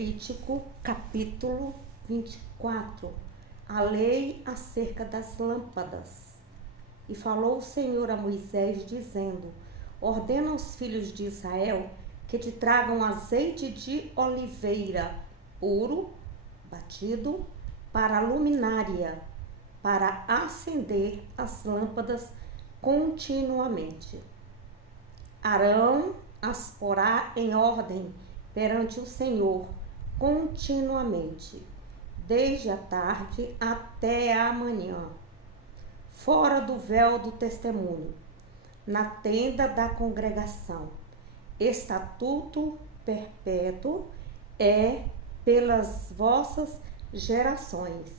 Levítico, capítulo 24, a lei acerca das lâmpadas. E falou o Senhor a Moisés, dizendo: ordena aos filhos de Israel que te tragam azeite de oliveira puro, batido, para a luminária, para acender as lâmpadas continuamente. Arão as porá em ordem perante o Senhor continuamente, desde a tarde até a manhã, fora do véu do testemunho, na tenda da congregação. Estatuto perpétuo é pelas vossas gerações.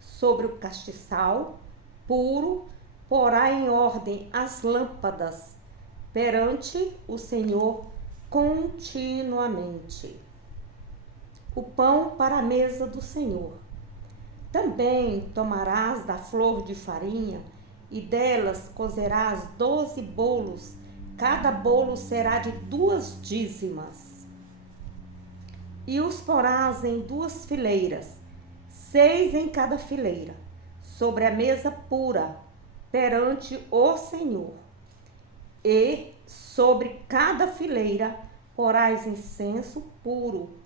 Sobre o castiçal puro porá em ordem as lâmpadas perante o Senhor continuamente. O pão para a mesa do Senhor. Também tomarás da flor de farinha e delas cozerás 12 bolos. Cada bolo será de 2 dízimas. E os porás em 2 fileiras, 6 em cada fileira, sobre a mesa pura, perante o Senhor. E sobre cada fileira porás incenso puro,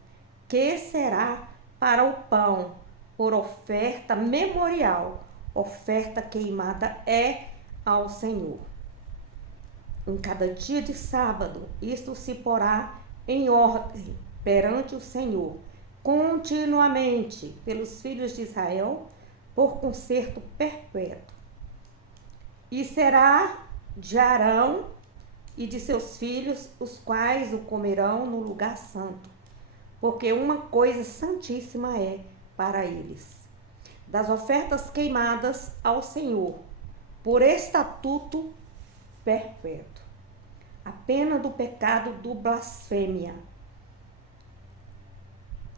que será para o pão, por oferta memorial. Oferta queimada é ao Senhor. Em cada dia de sábado, isto se porá em ordem perante o Senhor, continuamente, pelos filhos de Israel, por concerto perpétuo. E será de Arão e de seus filhos, os quais o comerão no lugar santo, porque uma coisa santíssima é para eles. Das ofertas queimadas ao Senhor, por estatuto perpétuo. A pena do pecado do blasfêmia.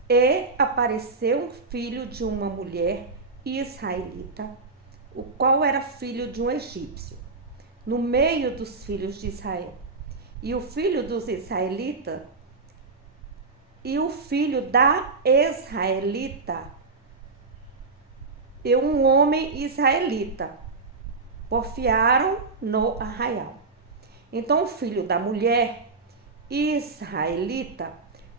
E apareceu um filho de uma mulher israelita, o qual era filho de um egípcio, no meio dos filhos de Israel. E o filho dos israelitas, e o filho da israelita, e um homem israelita, porfiaram no arraial. Então o filho da mulher israelita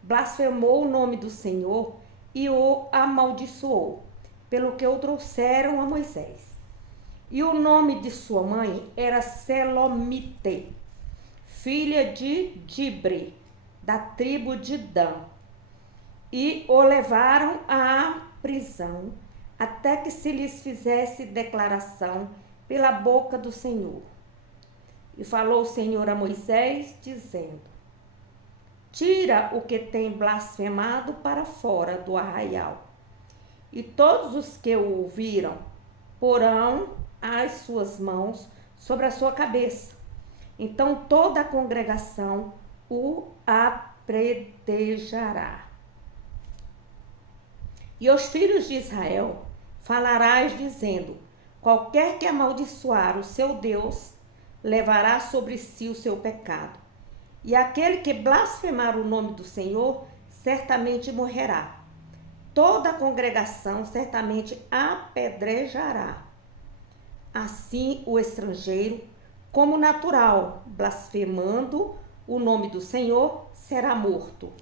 blasfemou o nome do Senhor e o amaldiçoou, pelo que o trouxeram a Moisés. E o nome de sua mãe era Selomite, filha de Dibre, da tribo de Dan. E o levaram à prisão, até que se lhes fizesse declaração pela boca do Senhor. E falou o Senhor a Moisés, dizendo: tira o que tem blasfemado para fora do arraial. E todos os que o ouviram porão as suas mãos sobre a sua cabeça. Então toda a congregação o apedrejará. E aos filhos de Israel falarás, dizendo: qualquer que amaldiçoar o seu Deus, levará sobre si o seu pecado. E aquele que blasfemar o nome do Senhor, certamente morrerá. Toda a congregação certamente apedrejará. Assim o estrangeiro, como natural, blasfemando o nome do Senhor, será morto.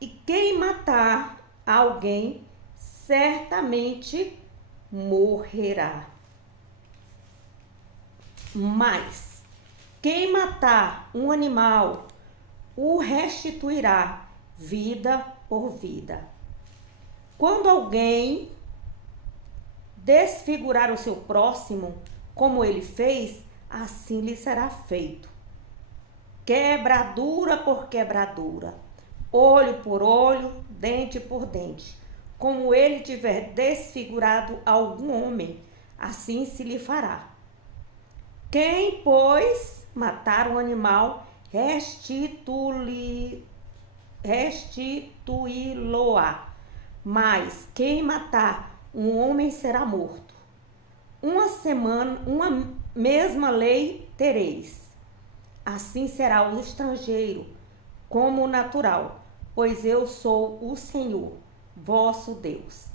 E quem matar alguém, certamente morrerá. Mas quem matar um animal, o restituirá vida por vida. Quando alguém desfigurar o seu próximo, como ele fez, assim lhe será feito. Quebradura por quebradura, olho por olho, dente por dente. Como ele tiver desfigurado algum homem, assim se lhe fará. Quem, pois, matar um animal, restituí-lo-á. Mas quem matar um homem será morto. Uma mesma lei tereis. Assim será o estrangeiro, como o natural. pois eu sou o Senhor, vosso Deus.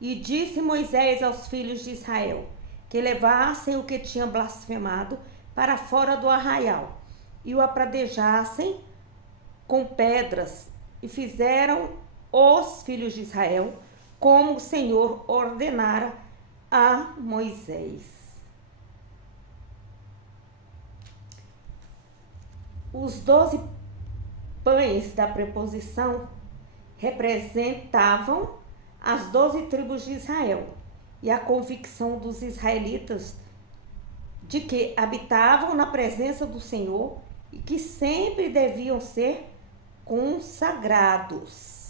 E disse Moisés aos filhos de Israel que levassem o que tinham blasfemado para fora do arraial e o apradejassem com pedras, e fizeram os filhos de Israel como o Senhor ordenara a Moisés. Os 12 pães da preposição representavam as 12 tribos de Israel e a convicção dos israelitas de que habitavam na presença do Senhor e que sempre deviam ser consagrados.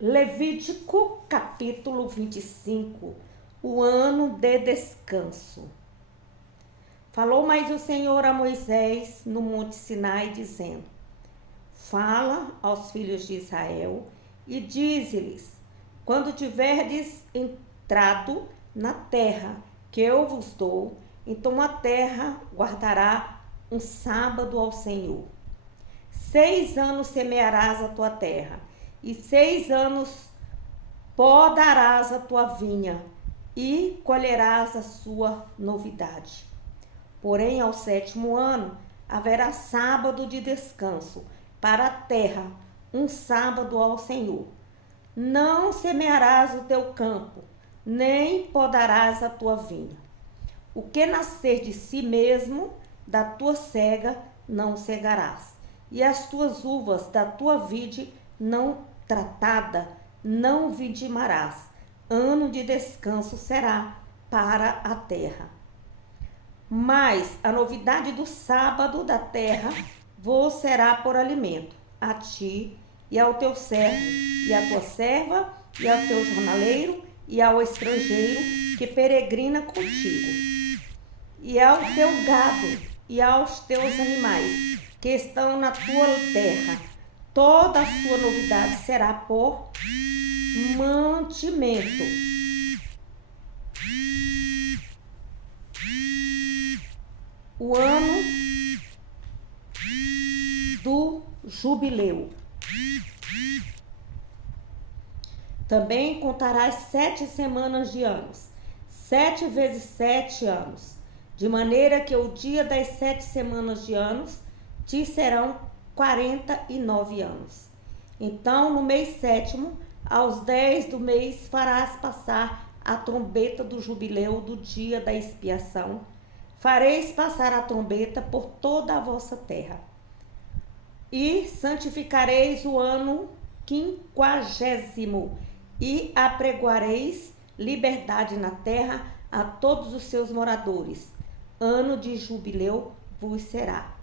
Levítico capítulo 25, o ano de descanso. Falou mais o Senhor a Moisés no monte Sinai, dizendo: Fala aos filhos de Israel e dize-lhes: quando tiverdes entrado na terra que eu vos dou, então a terra guardará um sábado ao Senhor. 6 anos semearás a tua terra, e 6 anos podarás a tua vinha, e colherás a sua novidade. Porém, ao 7º ano, haverá sábado de descanso para a terra, um sábado ao Senhor. Não semearás o teu campo, nem podarás a tua vinha. O que nascer de si mesmo, da tua cega, não cegarás. E as tuas uvas da tua vide não tratada, não vidimarás. Ano de descanso será para a terra. Mas a novidade do sábado da terra vos será por alimento, a ti e ao teu servo, e à tua serva, e ao teu jornaleiro, e ao estrangeiro que peregrina contigo, e ao teu gado, e aos teus animais que estão na tua terra. Toda a sua novidade será por mantimento. O ano do jubileu. Também contarás 7 semanas de anos, 7 vezes 7 anos, de maneira que o dia das 7 semanas de anos te serão 49 anos. Então, no mês 7º, aos 10 do mês, farás passar a trombeta do jubileu do dia da expiação. Fareis passar a trombeta por toda a vossa terra. E santificareis o ano 50º, e apregoareis liberdade na terra a todos os seus moradores. Ano de jubileu vos será.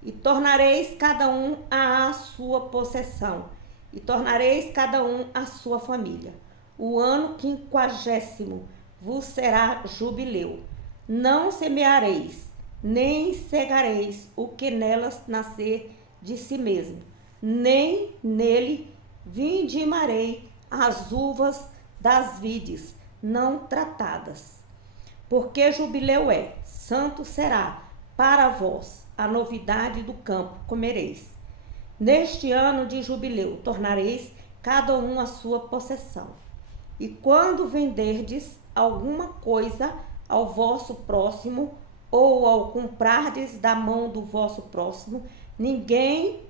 E tornareis cada um à sua possessão, e tornareis cada um à sua família. O ano 50º vos será jubileu. Não semeareis, nem cegareis o que nelas nascer de si mesmo, nem nele vindimarei as uvas das vides não tratadas. Porque jubileu é, santo será para vós, a novidade do campo comereis. Neste ano de jubileu tornareis cada um a sua possessão. E quando venderdes alguma coisa ao vosso próximo, ou ao comprardes da mão do vosso próximo, ninguém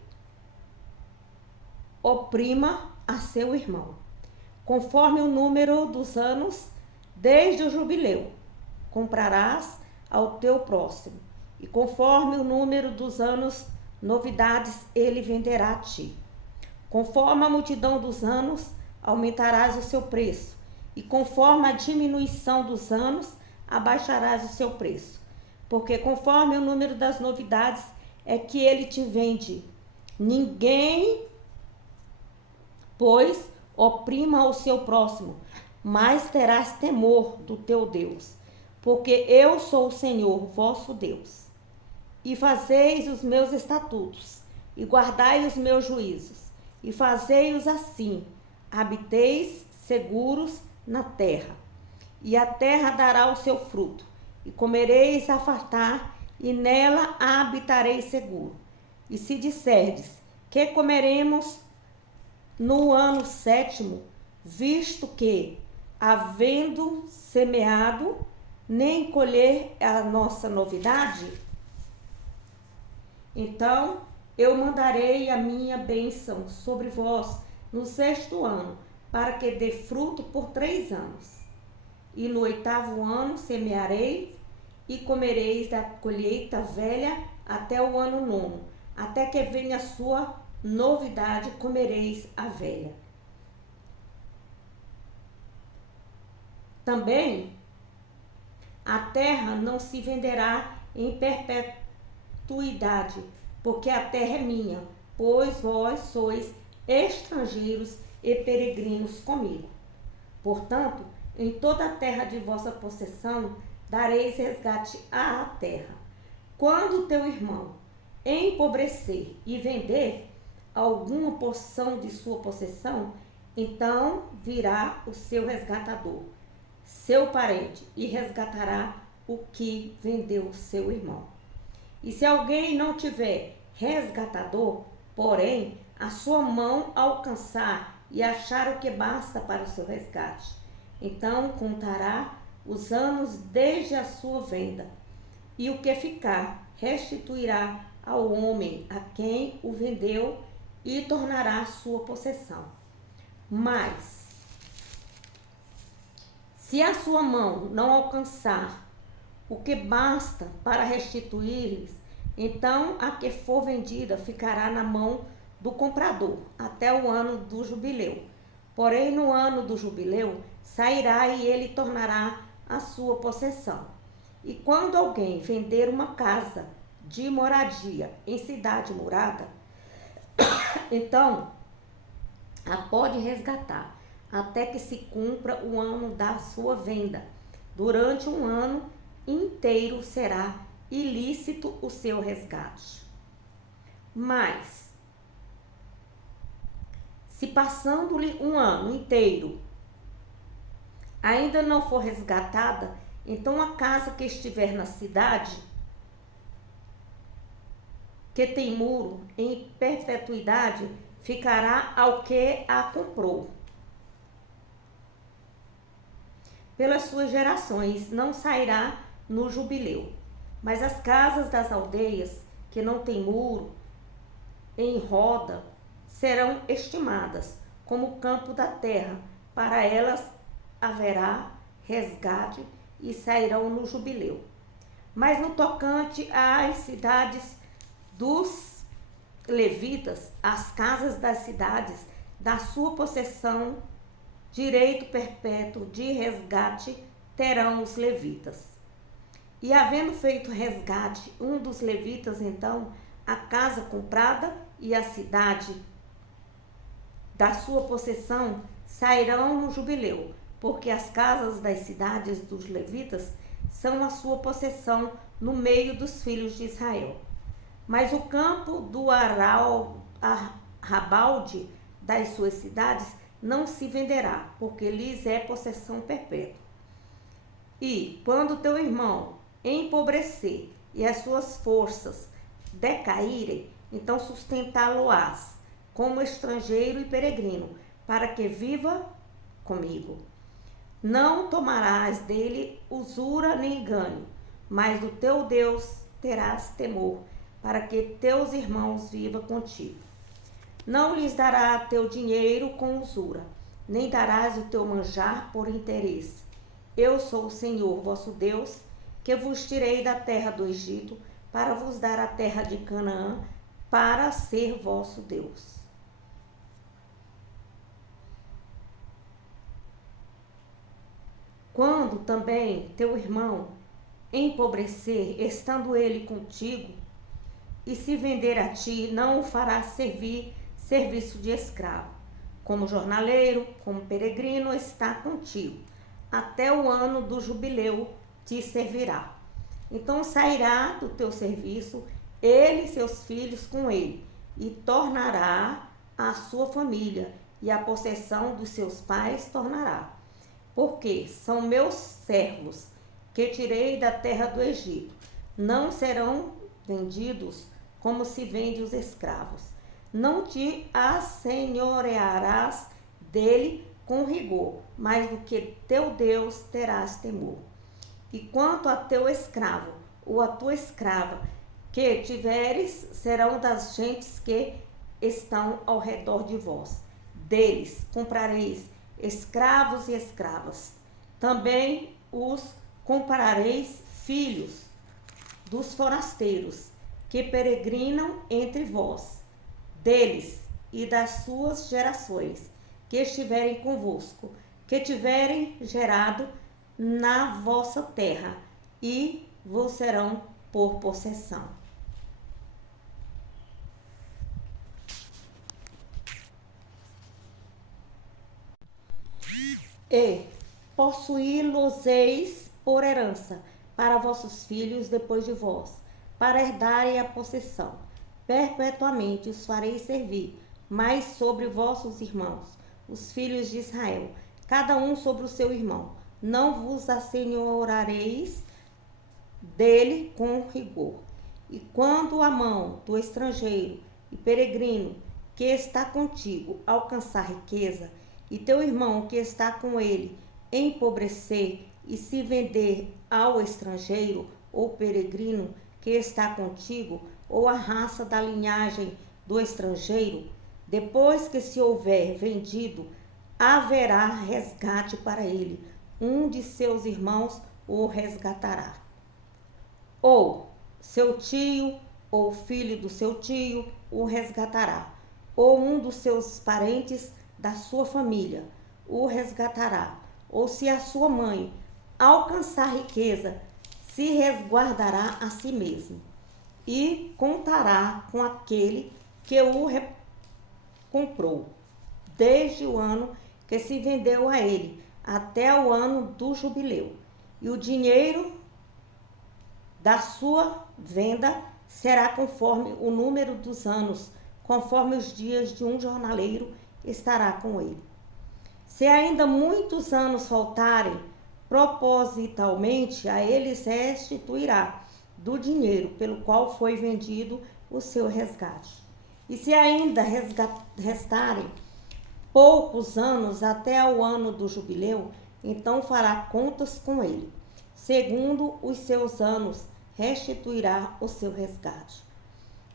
oprima a seu irmão. Conforme o número dos anos, desde o jubileu, comprarás ao teu próximo, e conforme o número dos anos, novidades ele venderá a ti. Conforme a multidão dos anos, aumentarás o seu preço, e conforme a diminuição dos anos, abaixarás o seu preço. Porque conforme o número das novidades é que ele te vende. Ninguém, pois, oprima o seu próximo, mas terás temor do teu Deus, porque eu sou o Senhor, vosso Deus. E fazeis os meus estatutos, e guardai os meus juízos, e fazei-os assim, habiteis seguros na terra. E a terra dará o seu fruto, e comereis a fartar, e nela habitareis seguro. E se disserdes que comeremos no ano 7º, visto que, havendo semeado, nem colher a nossa novidade, então eu mandarei a minha bênção sobre vós no 6º ano, para que dê fruto por 3 anos. E no 8º ano semeareis e comereis da colheita velha até o ano 9º, até que venha a sua novidade, comereis a velha. Também a terra não se venderá em perpetuidade, porque a terra é minha, pois vós sois estrangeiros e peregrinos comigo. Portanto, em toda a terra de vossa possessão dareis resgate à terra. Quando teu irmão empobrecer e vender alguma porção de sua possessão, então virá o seu resgatador, seu parente, e resgatará o que vendeu seu irmão. E se alguém não tiver resgatador, porém a sua mão alcançar e achar o que basta para o seu resgate, então contará os anos desde a sua venda, e o que ficar restituirá ao homem a quem o vendeu e tornará sua possessão. Mas, se a sua mão não alcançar o que basta para restituir-lhes, então a que for vendida ficará na mão do comprador até o ano do jubileu. Porém, no ano do jubileu, sairá e ele tornará a sua possessão. E quando alguém vender uma casa de moradia em cidade murada, então a pode resgatar, até que se cumpra o ano da sua venda. Durante um ano inteiro será ilícito o seu resgate. Mas, se passando-lhe um ano inteiro ainda não for resgatada, então a casa que estiver na cidade, que tem muro, em perpetuidade, ficará ao que a comprou. Pelas suas gerações não sairá no jubileu. Mas as casas das aldeias, que não têm muro, em roda, serão estimadas como o campo da terra. Para elas haverá resgate e sairão no jubileu. Mas no tocante às cidades dos levitas, as casas das cidades, da sua possessão, direito perpétuo de resgate terão os levitas. E havendo feito resgate um dos levitas, então a casa comprada e a cidade da sua possessão sairão no jubileu, porque as casas das cidades dos levitas são a sua possessão no meio dos filhos de Israel. Mas o campo do arrabalde das suas cidades não se venderá, porque lhes é possessão perpétua. E quando teu irmão empobrecer e as suas forças decaírem, então sustentá-lo-ás como estrangeiro e peregrino, para que viva comigo. Não tomarás dele usura nem engano, mas do teu Deus terás temor, para que teus irmãos vivam contigo. Não lhes dará teu dinheiro com usura, nem darás o teu manjar por interesse. Eu sou o Senhor vosso Deus, que vos tirei da terra do Egito, para vos dar a terra de Canaã, para ser vosso Deus. Quando também teu irmão empobrecer, estando ele contigo, e se vender a ti, não o farás servir serviço de escravo. Como jornaleiro, como peregrino, está contigo. Até o ano do jubileu te servirá. Então sairá do teu serviço, ele e seus filhos com ele, e tornará a sua família, e a possessão dos seus pais tornará. Porque são meus servos, que tirei da terra do Egito. Não serão vendidos como se vende os escravos. Não te assenhorearás dele com rigor, mas do que teu Deus terás temor. E quanto a teu escravo ou a tua escrava que tiveres, serão das gentes que estão ao redor de vós. Deles comprareis escravos e escravas. Também os comparareis filhos dos forasteiros que peregrinam entre vós, deles e das suas gerações que estiverem convosco, que tiverem gerado na vossa terra, e vos serão por possessão. E possuí-los-eis por herança para vossos filhos depois de vós, para herdarem a possessão. Perpetuamente os fareis servir, mas sobre vossos irmãos, os filhos de Israel, cada um sobre o seu irmão. Não vos assenhorareis dele com rigor. E quando a mão do estrangeiro e peregrino que está contigo alcançar riqueza, e teu irmão que está com ele empobrecer e se vender ao estrangeiro ou peregrino que está contigo, ou a raça da linhagem do estrangeiro, depois que se houver vendido, haverá resgate para ele. Um de seus irmãos o resgatará. Ou seu tio, ou filho do seu tio, o resgatará. Ou um dos seus parentes da sua família o resgatará. Ou se a sua mãe alcançar riqueza, se resguardará a si mesmo e contará com aquele que o comprou, desde o ano que se vendeu a ele, até o ano do jubileu. E o dinheiro da sua venda será conforme o número dos anos, conforme os dias de um jornaleiro estará com ele. Se ainda muitos anos faltarem, propositalmente a eles restituirá do dinheiro pelo qual foi vendido o seu resgate. E se ainda restarem poucos anos até o ano do jubileu, então fará contas com ele. Segundo os seus anos, restituirá o seu resgate.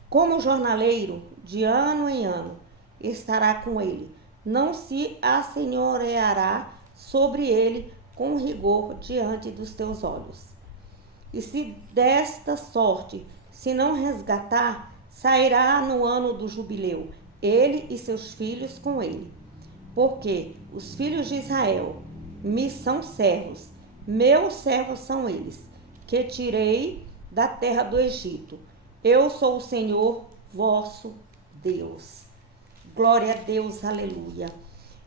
Como jornaleiro, de ano em ano, estará com ele. Não se assenhoreará sobre ele com rigor diante dos teus olhos. E se desta sorte se não resgatar, sairá no ano do jubileu, ele e seus filhos com ele. Porque os filhos de Israel me são servos, meus servos são eles, que tirei da terra do Egito. Eu sou o Senhor vosso Deus. Glória a Deus, aleluia.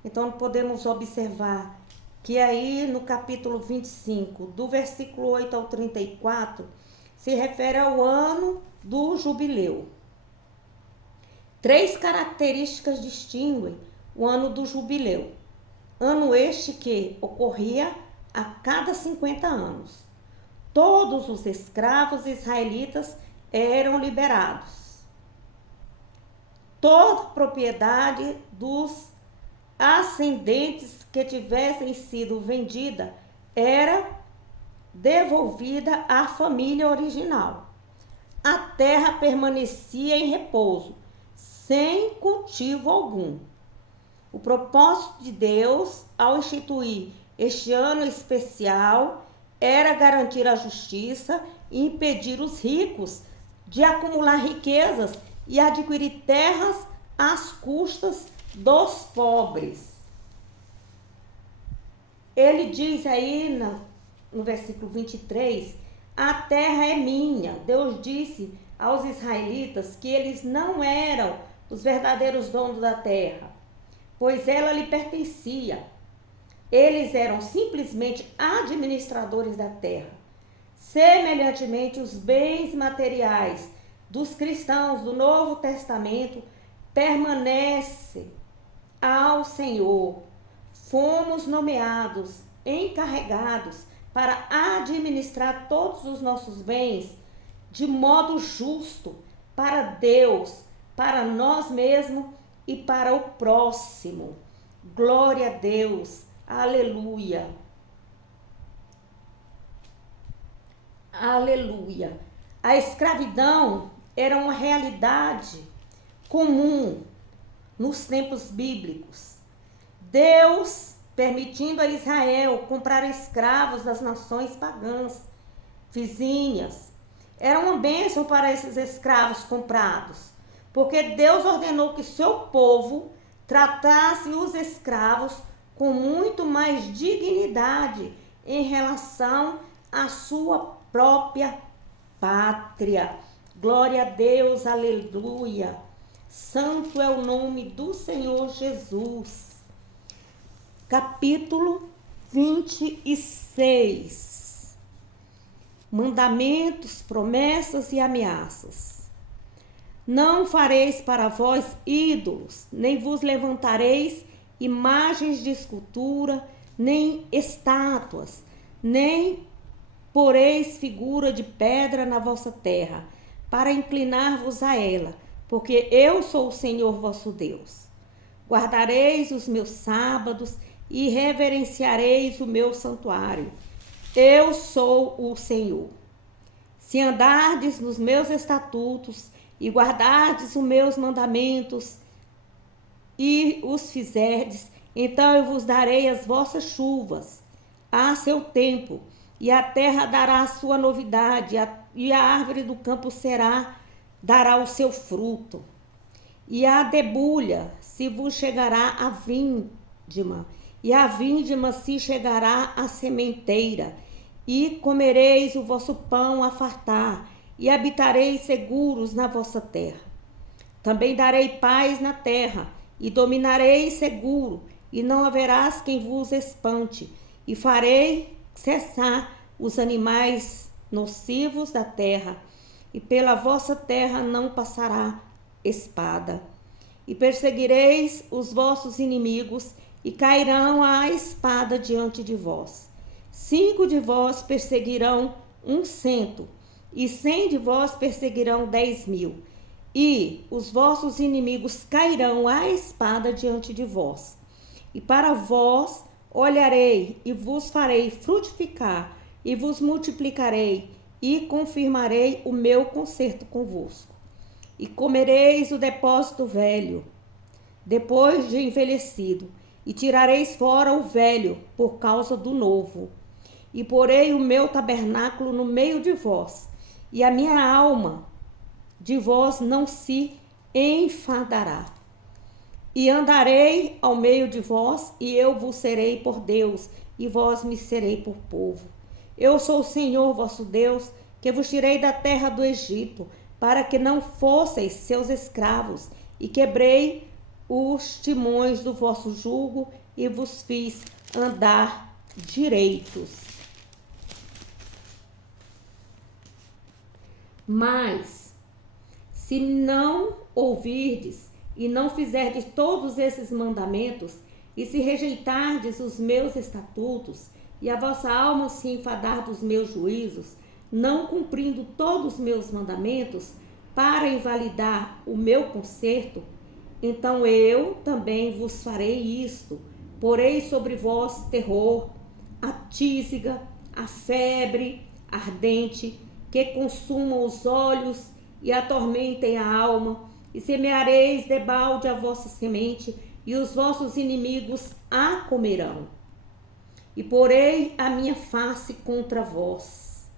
Então podemos observar que aí no capítulo 25, do versículo 8 ao 34, se refere ao ano do jubileu. 3 características distinguem o ano do jubileu. Ano este que ocorria a cada 50 anos. Todos os escravos israelitas eram liberados. Toda propriedade dos ascendentes que tivessem sido vendida era devolvida à família original. A terra permanecia em repouso, sem cultivo algum. O propósito de Deus, ao instituir este ano especial, era garantir a justiça e impedir os ricos de acumular riquezas e adquirir terras às custas dos pobres. Ele diz aí no versículo 23, a terra é minha. Deus disse aos israelitas que eles não eram os verdadeiros donos da terra, pois ela lhe pertencia. Eles eram simplesmente administradores da terra. Semelhantemente, os bens materiais dos cristãos do Novo Testamento permanecem ao Senhor. Fomos nomeados, encarregados para administrar todos os nossos bens de modo justo, para Deus, para nós mesmos e para o próximo. Glória a Deus. Aleluia. Aleluia. A escravidão era uma realidade comum nos tempos bíblicos. Deus permitindo a Israel comprar escravos das nações pagãs, vizinhas. Era uma bênção para esses escravos comprados, porque Deus ordenou que seu povo tratasse os escravos com muito mais dignidade em relação à sua própria pátria. Glória a Deus, aleluia. Santo é o nome do Senhor Jesus. Capítulo 26. Mandamentos, promessas e ameaças. Não fareis para vós ídolos, nem vos levantareis imagens de escultura, nem estátuas, nem poreis figura de pedra na vossa terra, para inclinar-vos a ela, porque eu sou o Senhor vosso Deus. Guardareis os meus sábados e reverenciareis o meu santuário. Eu sou o Senhor. Se andardes nos meus estatutos e guardardes os meus mandamentos e os fizerdes, então eu vos darei as vossas chuvas a seu tempo, e a terra dará a sua novidade, e a árvore do campo dará o seu fruto. E a debulha se vos chegará a vindima, e a vindima se chegará à sementeira, e comereis o vosso pão a fartar, e habitareis seguros na vossa terra. Também darei paz na terra, e dominareis seguro, e não haverás quem vos espante, e farei cessar os animais nocivos da terra, e pela vossa terra não passará espada. E perseguireis os vossos inimigos, e cairão a espada diante de vós. 5 de vós perseguirão 100, e 100 de vós perseguirão 10.000. E os vossos inimigos cairão a espada diante de vós. E para vós olharei, e vos farei frutificar, e vos multiplicarei, e confirmarei o meu concerto convosco. E comereis o depósito velho, depois de envelhecido, e tirareis fora o velho por causa do novo. E porei o meu tabernáculo no meio de vós, e a minha alma de vós não se enfadará. E andarei ao meio de vós, e eu vos serei por Deus, e vós me serei por povo. Eu sou o Senhor vosso Deus, que vos tirei da terra do Egito, para que não fosseis seus escravos, e quebrei os timões do vosso jugo, e vos fiz andar direitos. Mas, se não ouvirdes e não fizerdes todos esses mandamentos, e se rejeitardes os meus estatutos, e a vossa alma se enfadar dos meus juízos, não cumprindo todos os meus mandamentos, para invalidar o meu concerto, então eu também vos farei isto: porei sobre vós terror, a tísiga, a febre ardente, que consumam os olhos e atormentem a alma, e semeareis debalde a vossa semente, e os vossos inimigos a comerão. E porei a minha face contra vós,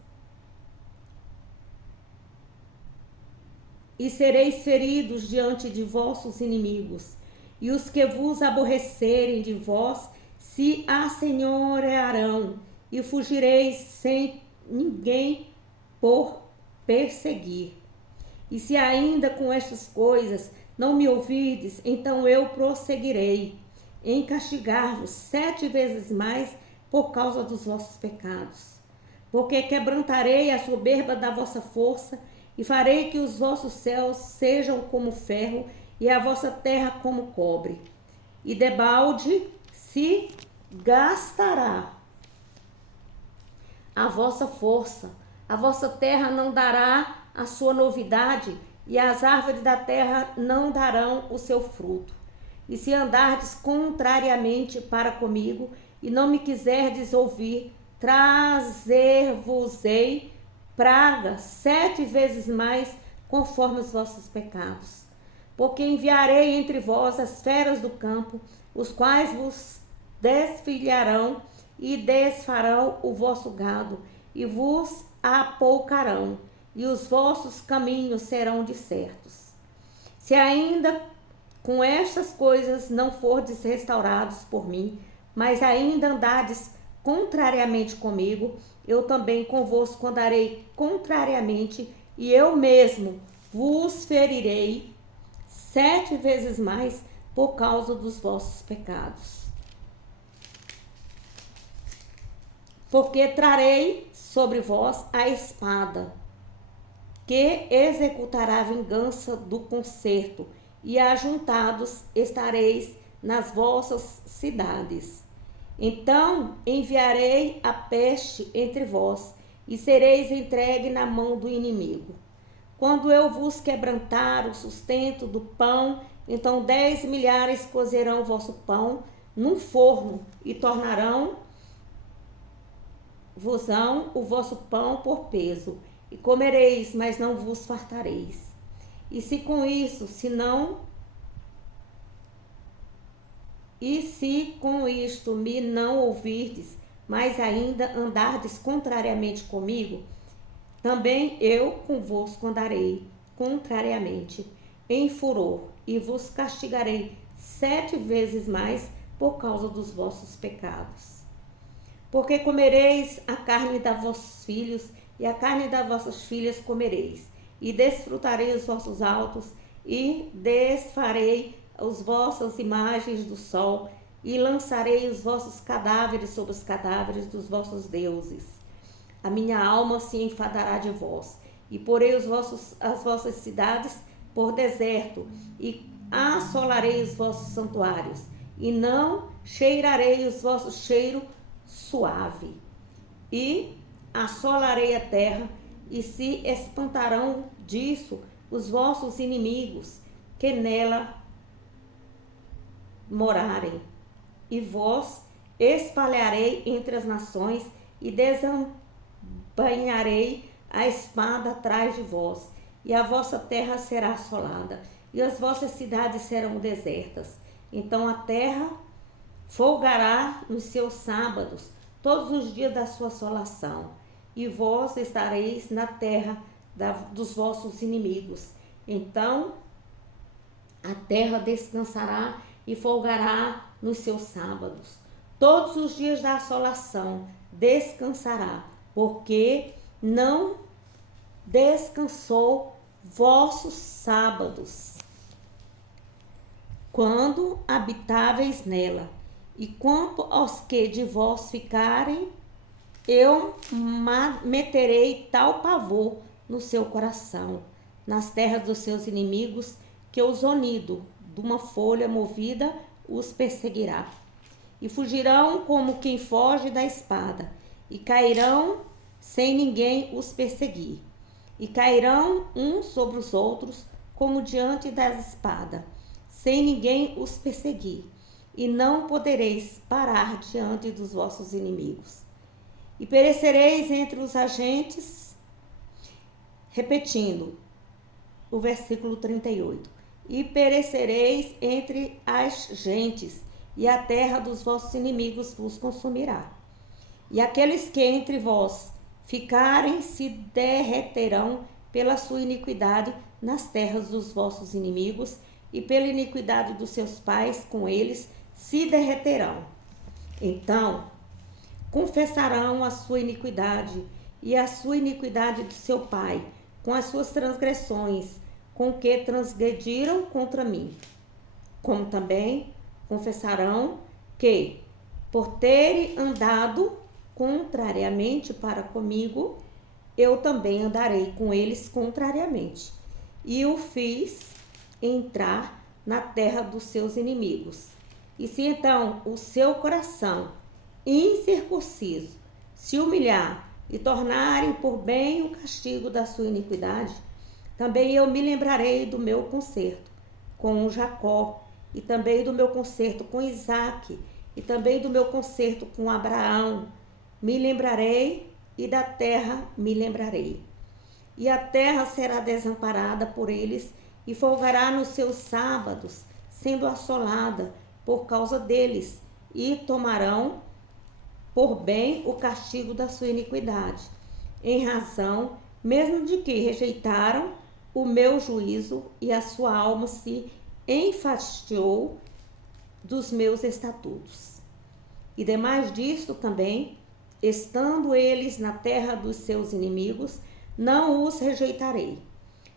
e sereis feridos diante de vossos inimigos, e os que vos aborrecerem de vós se assenhorearão, e fugireis sem ninguém por perseguir. E se ainda com estas coisas não me ouvirdes, então eu prosseguirei em castigar-vos 7 vezes mais por causa dos vossos pecados. Porque quebrantarei a soberba da vossa força, e farei que os vossos céus sejam como ferro, e a vossa terra como cobre. E debalde se gastará a vossa força, a vossa terra não dará a sua novidade, e as árvores da terra não darão o seu fruto. E se andardes contrariamente para comigo, e não me quiserdes ouvir, trazer-vos-ei praga 7 vezes mais, conforme os vossos pecados. Porque enviarei entre vós as feras do campo, os quais vos desfilharão e desfarão o vosso gado, e vos apoucarão, e os vossos caminhos serão desertos. Se ainda com estas coisas não fordes restaurados por mim, mas ainda andardes contrariamente comigo, eu também convosco andarei contrariamente, e eu mesmo vos ferirei 7 vezes mais por causa dos vossos pecados. Porque trarei sobre vós a espada, que executará a vingança do concerto, e ajuntados estareis nas vossas cidades. Então enviarei a peste entre vós, e sereis entregue na mão do inimigo. Quando eu vos quebrantar o sustento do pão, então 10 milhares cozerão o vosso pão num forno, e tornarão-vosão o vosso pão por peso, e comereis, mas não vos fartareis. E se com isto me não ouvirdes, mas ainda andardes contrariamente comigo, também eu convosco andarei contrariamente, em furor, e vos castigarei 7 vezes mais por causa dos vossos pecados. Porque comereis a carne dos vossos filhos, e a carne das vossas filhas comereis, e desfrutarei os vossos altos, e desfarei as vossas imagens do sol, e lançarei os vossos cadáveres sobre os cadáveres dos vossos deuses. A minha alma se enfadará de vós, e porei as vossas cidades por deserto, e assolarei os vossos santuários, e não cheirarei os vossos cheiro suave. E assolarei a terra, e se espantarão disso os vossos inimigos que nela morarem. E vós espalharei entre as nações, e desembainharei a espada atrás de vós, e a vossa terra será assolada, e as vossas cidades serão desertas. Então a terra folgará nos seus sábados, todos os dias da sua assolação, e vós estareis na terra dos vossos inimigos. Então a terra descansará e folgará nos seus sábados. Todos os dias da assolação descansará, porque não descansou vossos sábados, quando habitáveis nela. E quanto aos que de vós ficarem, eu meterei tal pavor no seu coração, nas terras dos seus inimigos, que o zunido de uma folha movida os perseguirá. E fugirão como quem foge da espada, e cairão sem ninguém os perseguir. E cairão uns sobre os outros, como diante da espada, sem ninguém os perseguir. E não podereis parar diante dos vossos inimigos. E perecereis entre os agentes, repetindo o versículo 38. E perecereis entre as gentes, e a terra dos vossos inimigos vos consumirá. E aqueles que entre vós ficarem se derreterão pela sua iniquidade nas terras dos vossos inimigos, e pela iniquidade dos seus pais com eles se derreterão. Então confessarão a sua iniquidade e a sua iniquidade do seu pai, com as suas transgressões, com que transgrediram contra mim. Como também confessarão que, por terem andado contrariamente para comigo, eu também andarei com eles contrariamente, e o fiz entrar na terra dos seus inimigos. E se então o seu coração incircunciso se humilhar e tornarem por bem o castigo da sua iniquidade, Também eu me lembrarei do meu concerto com Jacó, e também do meu concerto com Isaque, e também do meu concerto com Abraão. Me lembrarei, e da terra me lembrarei. E a terra será desamparada por eles, e folgará nos seus sábados, sendo assolada por causa deles, e tomarão por bem o castigo da sua iniquidade, em razão mesmo de que rejeitaram o meu juízo, e a sua alma se enfastiou dos meus estatutos. E demais disto também, estando eles na terra dos seus inimigos, não os rejeitarei,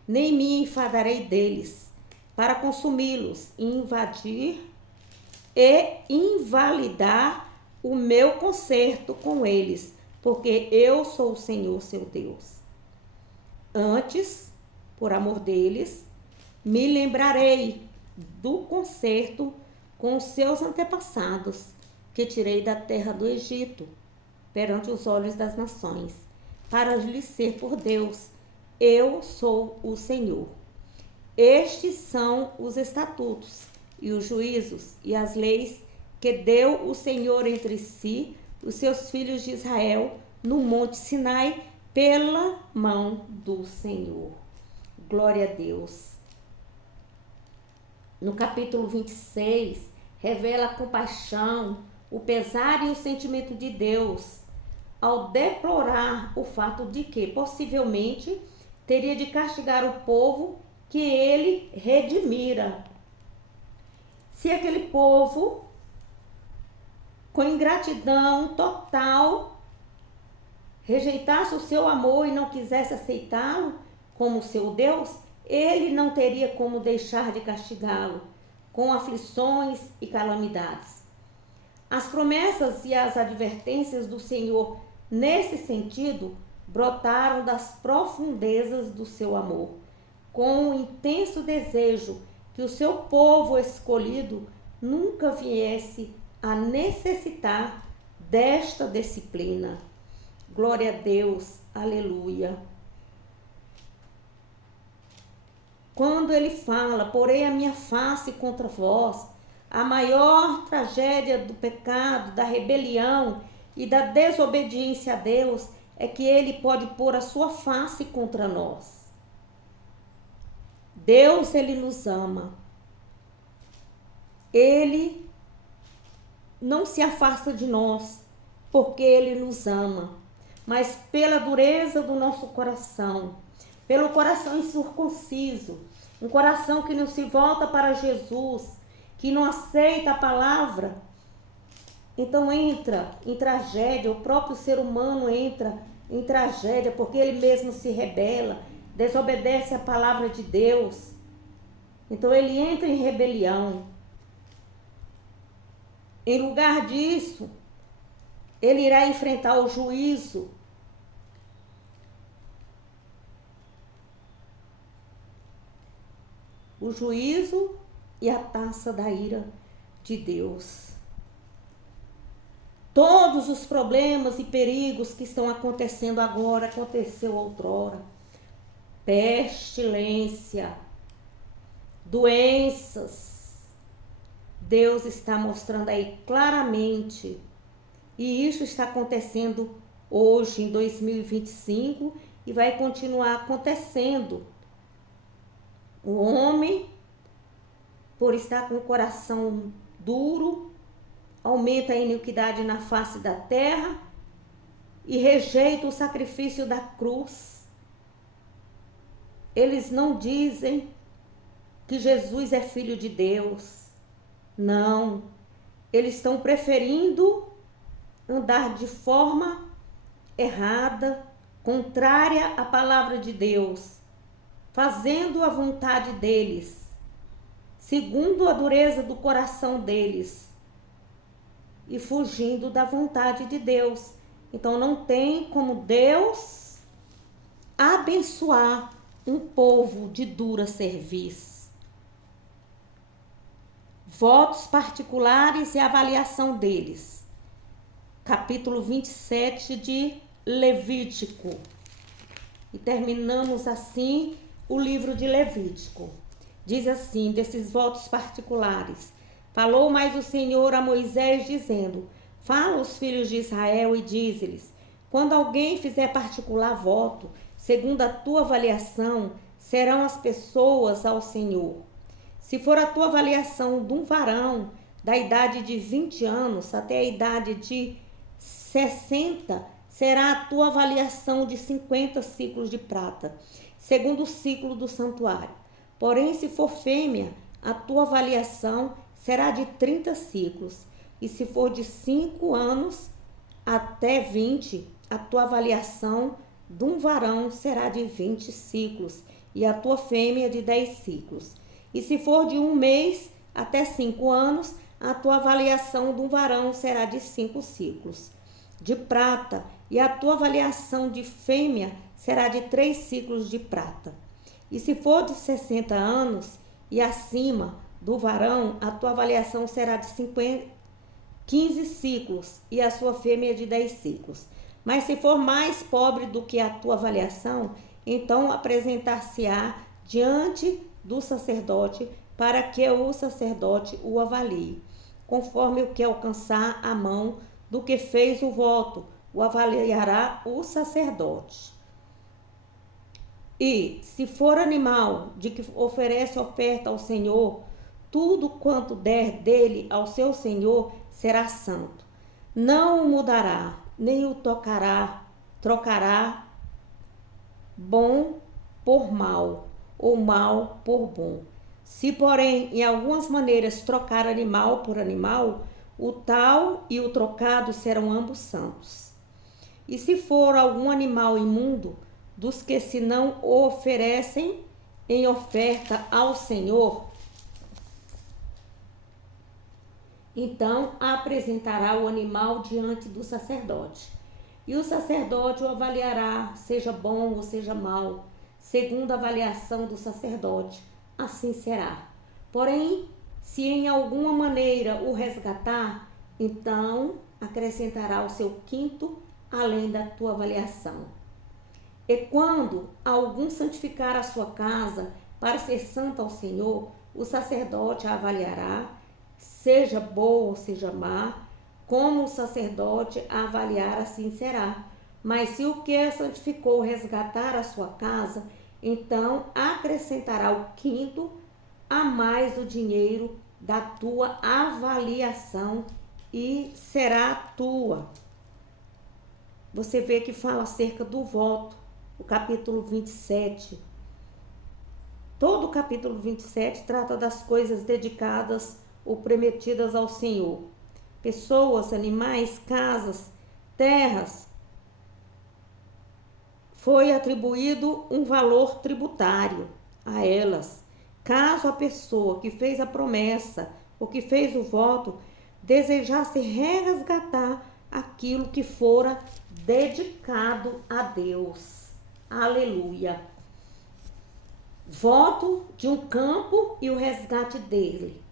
nem me enfadarei deles, para consumi-los, invadir e invalidar o meu concerto com eles, porque eu sou o Senhor seu Deus. Antes, por amor deles, me lembrarei do concerto com os seus antepassados, que tirei da terra do Egito, perante os olhos das nações, para lhes ser por Deus. Eu sou o Senhor. Estes são os estatutos e os juízos e as leis que deu o Senhor entre si, os seus filhos de Israel, no monte Sinai, pela mão do Senhor. Glória a Deus. No capítulo 26, revela a compaixão, o pesar e o sentimento de Deus, ao deplorar o fato de que, possivelmente, teria de castigar o povo que ele redimira. Se aquele povo, com ingratidão total, rejeitasse o seu amor e não quisesse aceitá-lo como seu Deus, ele não teria como deixar de castigá-lo com aflições e calamidades. As promessas e as advertências do Senhor nesse sentido brotaram das profundezas do seu amor, com o intenso desejo que o seu povo escolhido nunca viesse a necessitar desta disciplina. Glória a Deus, aleluia. Quando ele fala, porém a minha face contra vós, a maior tragédia do pecado, da rebelião e da desobediência a Deus é que ele pode pôr a sua face contra nós. Deus, ele nos ama. Ele não se afasta de nós porque ele nos ama, mas pela dureza do nosso coração, pelo coração incircunciso, um coração que não se volta para Jesus, que não aceita a palavra, então entra em tragédia. O próprio ser humano entra em tragédia porque ele mesmo se rebela, desobedece a palavra de Deus. Então ele entra em rebelião. Em lugar disso, ele irá enfrentar o juízo. O juízo e a taça da ira de Deus. Todos os problemas e perigos que estão acontecendo agora, aconteceu outrora. Pestilência, doenças. Deus está mostrando aí claramente. E isso está acontecendo hoje, em 2025, e vai continuar acontecendo. O homem, por estar com o coração duro, aumenta a iniquidade na face da terra e rejeita o sacrifício da cruz. Eles não dizem que Jesus é filho de Deus. Não. Eles estão preferindo andar de forma errada, contrária à palavra de Deus, fazendo a vontade deles, segundo a dureza do coração deles, e fugindo da vontade de Deus. Então não tem como Deus abençoar um povo de dura cerviz. Votos particulares e avaliação deles. Capítulo 27 de Levítico. E terminamos assim o livro de Levítico. Diz assim, desses votos particulares: falou mais o Senhor a Moisés, dizendo: fala aos filhos de Israel e dize-lhes: quando alguém fizer particular voto, segundo a tua avaliação, serão as pessoas ao Senhor. Se for a tua avaliação de um varão da idade de 20 anos até a idade de 60, será a tua avaliação de 50 ciclos de prata, segundo o ciclo do santuário. Porém, se for fêmea, a tua avaliação será de 30 ciclos. E se for de 5 anos até 20, a tua avaliação de um varão será de 20 ciclos, e a tua fêmea de 10 ciclos. E se for de 1 mês até 5 anos, a tua avaliação de um varão será de 5 ciclos de prata, e a tua avaliação de fêmea será de 3 ciclos de prata. E se for de 60 anos e acima do varão, a tua avaliação será de 15 ciclos, e a sua fêmea de 10 ciclos. Mas se for mais pobre do que a tua avaliação, então apresentar-se-á diante do sacerdote, para que o sacerdote o avalie, conforme o que alcançar a mão do que fez o voto, o avaliará o sacerdote. E, se for animal de que oferece oferta ao Senhor, tudo quanto der dele ao seu Senhor será santo. Não o mudará, nem o trocará bom por mal, ou mal por bom. Se, porém, em algumas maneiras trocar animal por animal, o tal e o trocado serão ambos santos. E se for algum animal imundo, dos que se não o oferecem em oferta ao Senhor, então apresentará o animal diante do sacerdote. E o sacerdote o avaliará, seja bom ou seja mau, segundo a avaliação do sacerdote, assim será. Porém, se em alguma maneira o resgatar, então acrescentará o seu quinto, além da tua avaliação. E quando algum santificar a sua casa para ser santo ao Senhor, o sacerdote a avaliará, seja boa ou seja má, como o sacerdote a avaliar, assim será. Mas se o que a santificou resgatar a sua casa, então acrescentará o quinto a mais do dinheiro da tua avaliação, e será tua. Você vê que fala acerca do voto, o capítulo 27. Todo o capítulo 27 trata das coisas dedicadas ou prometidas ao Senhor. Pessoas, animais, casas, terras. Foi atribuído um valor tributário a elas. Caso a pessoa que fez a promessa ou que fez o voto desejasse resgatar aquilo que fora dedicado a Deus. Aleluia. Voto de um campo e o resgate dele.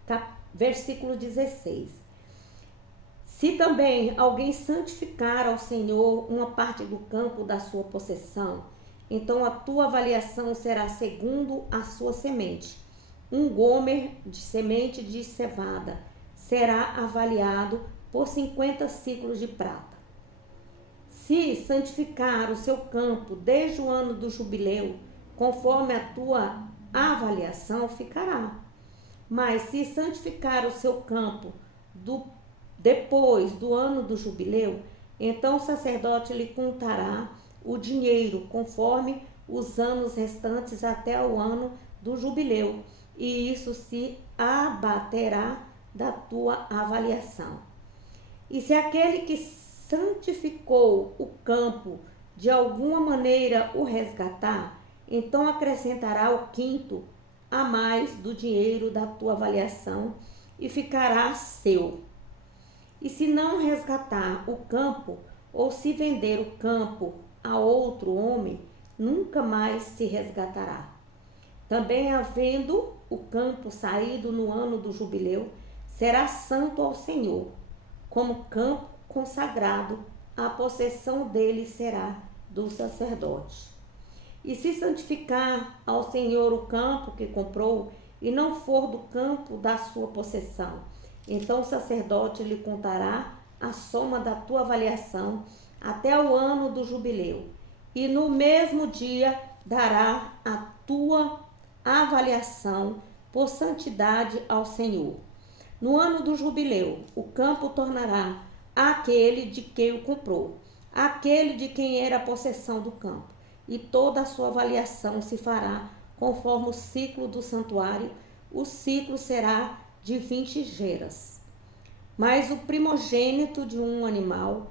Versículo 16. Se também alguém santificar ao Senhor uma parte do campo da sua possessão, então a tua avaliação será segundo a sua semente. Um gomer de semente de cevada será avaliado por 50 ciclos de prata. Se santificar o seu campo desde o ano do jubileu, conforme a tua avaliação, ficará. Mas se santificar o seu campo depois do ano do jubileu, então o sacerdote lhe contará o dinheiro conforme os anos restantes até o ano do jubileu, e isso se abaterá da tua avaliação. E se aquele que santificou o campo de alguma maneira o resgatar, então acrescentará o quinto a mais do dinheiro da tua avaliação, e ficará seu. E se não resgatar o campo, ou se vender o campo a outro homem, nunca mais se resgatará. Também, havendo o campo saído no ano do jubileu, será santo ao Senhor, como campo consagrado, a possessão dele será do sacerdote. E se santificar ao Senhor o campo que comprou, e não for do campo da sua possessão, então o sacerdote lhe contará a soma da tua avaliação até o ano do jubileu, e no mesmo dia dará a tua avaliação por santidade ao Senhor. No ano do jubileu, o campo tornará àquele de quem o comprou, aquele de quem era a possessão do campo, e toda a sua avaliação se fará conforme o ciclo do santuário. O ciclo será de 20 geras. Mas o primogênito de um animal,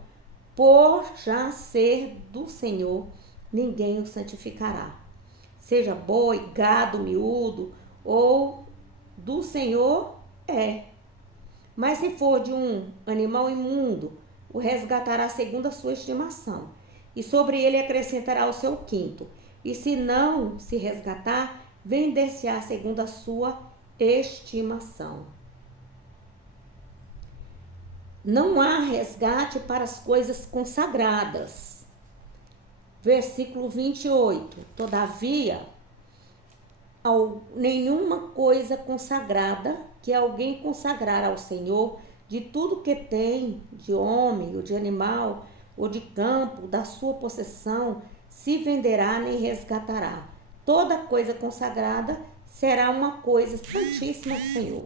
por já ser do Senhor, ninguém o santificará. Seja boi, gado miúdo, ou do Senhor é. Mas se for de um animal imundo, o resgatará segundo a sua estimação, e sobre ele acrescentará o seu quinto. E se não se resgatar, vender-se-á segundo a sua estimação. Não há resgate para as coisas consagradas. Versículo 28. Todavia, nenhuma coisa consagrada que alguém consagrar ao Senhor, de tudo que tem, de homem ou de animal ou de campo, da sua possessão, se venderá nem resgatará. Toda coisa consagrada será uma coisa santíssima ao Senhor.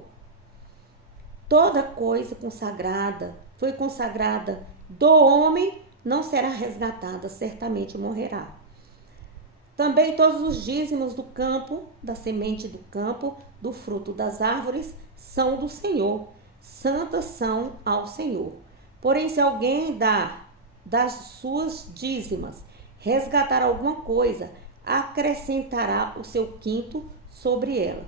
Toda coisa consagrada, foi consagrada do homem, não será resgatada, certamente morrerá. Também todos os dízimos do campo, da semente do campo, do fruto das árvores, são do Senhor. Santas são ao Senhor. Porém, se alguém das suas dízimas resgatar alguma coisa, acrescentará o seu quinto sobre ela.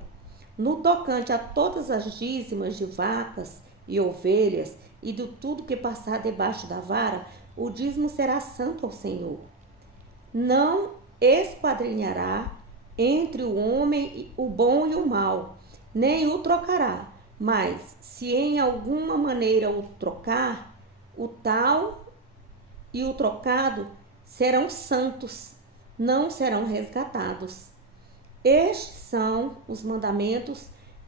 No tocante a todas as dízimas de vacas e ovelhas e de tudo que passar debaixo da vara, o dízimo será santo ao Senhor. Não esquadrinhará entre o homem o bom e o mau, nem o trocará. Mas, se em alguma maneira o trocar, o tal e o trocado serão santos, não serão resgatados. Estes são os mandamentos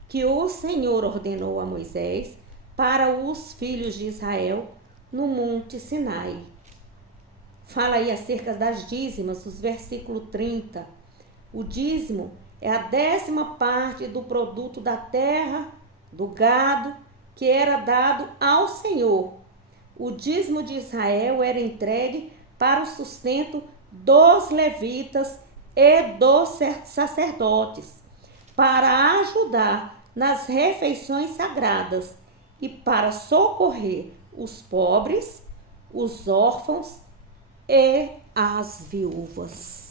que o Senhor ordenou a Moisés para os filhos de Israel no Monte Sinai. Fala aí acerca das dízimas, os versículo 30. O dízimo é a 10ª parte do produto da terra, do gado, que era dado ao Senhor. O dízimo de Israel era entregue para o sustento dos levitas e dos sacerdotes, para ajudar nas refeições sagradas e para socorrer os pobres, os órfãos e as viúvas.